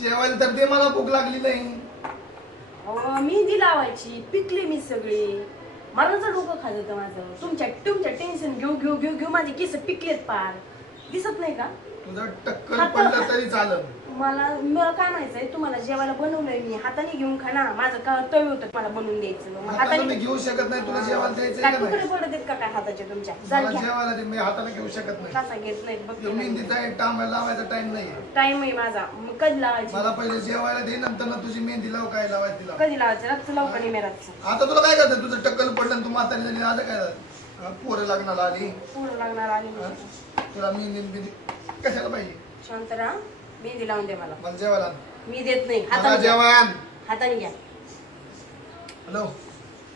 जेवायला तर ते मला भूक लागली नाही. मेहंदी लावायची पिकली मी सगळी. मरणाचं डोकं खात होतं माझं. तुमच्या टेन्शन घेऊ घेऊ घेऊ घेऊ माझे केस पिकलेत पार. दिसत नाही का? तुझं टक्कल पडलं तरी चालेल. मला काय म्हणायचंय, तुम्हाला जेवायला बनवलंय मी, हाताने घेऊन खा ना. माझं कर्तव्य होतं मला बनवून द्यायचं. मग हाताने मी घेऊ शकत नाही. तुला जेवायला द्यायचं काय का तुकडे नाही? पडत आहेत का काय हाताचे तुमच्या? मला जेवायला दे. मी हाताने घेऊ शकत नाही. कसा घेत नाही बघ. मेहंदीचा टाइम लावायचा टाइम नाही. टाइम आहे माझा. मग कधी लावायची? मला पहिले जेवायला दे, नंतर ना तुझी मेहंदी लाव. काय लावायची तिला? कधी लावायचं? रातचं लावू का निमेरातचं? आता तुला काय करतं? तुझं टक्कल पडलं आणि तू म्हातारी झाली. आता काय झालं? पोरं लागणार आली. पूर्ण लागणार आली तुला मेहंदी कशाला पाहिजे? शांत राहा. मेहंदी लावून दे मला. मला जेवायला मी देत नाही. मला हाताने घ्या. जेवण. हाताने घ्या. हॅलो,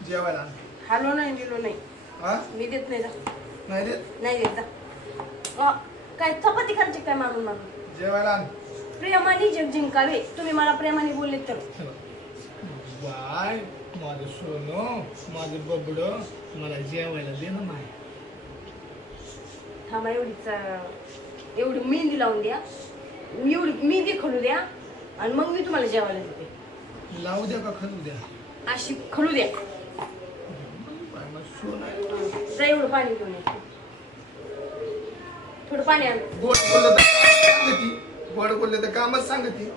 जेवायला हॅलो नाही दिलो नाही. हा मी देत नाही. नाही देत. नाही देत जा. काय चपाती करायची काय मारून मारून? जेवायला आण. प्रेमाने जग जिंकावे. तुम्ही मला प्रेमाने बोलले तर. बाय माझं सोनं, माझं बबड, मला जेवायला दे ना. माय थांबा एवढी मेहंदी लावून द्या. एवढी मेहंदी खलू द्या आणि मग मी तुम्हाला जेवायला देते. लावू द्या का खलू द्या? अशी खलू द्या. जा एवढं पाणी घेऊन ये. थोडं पाणी आण. गोड बोललं तर सांगती, गोड बोलले तर कामच सांगती.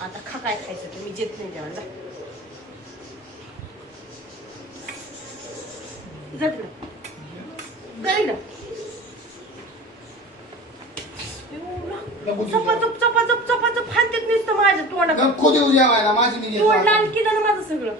आता खा काय खायचं तुम्ही जेत नाही जेवायला. जा तिकडं. चपाचप हाणतेत नुसतं माझ्या तोंडात. नको देऊ जेवायला. माझी मी तोंड लाल की झालं माझं सगळं.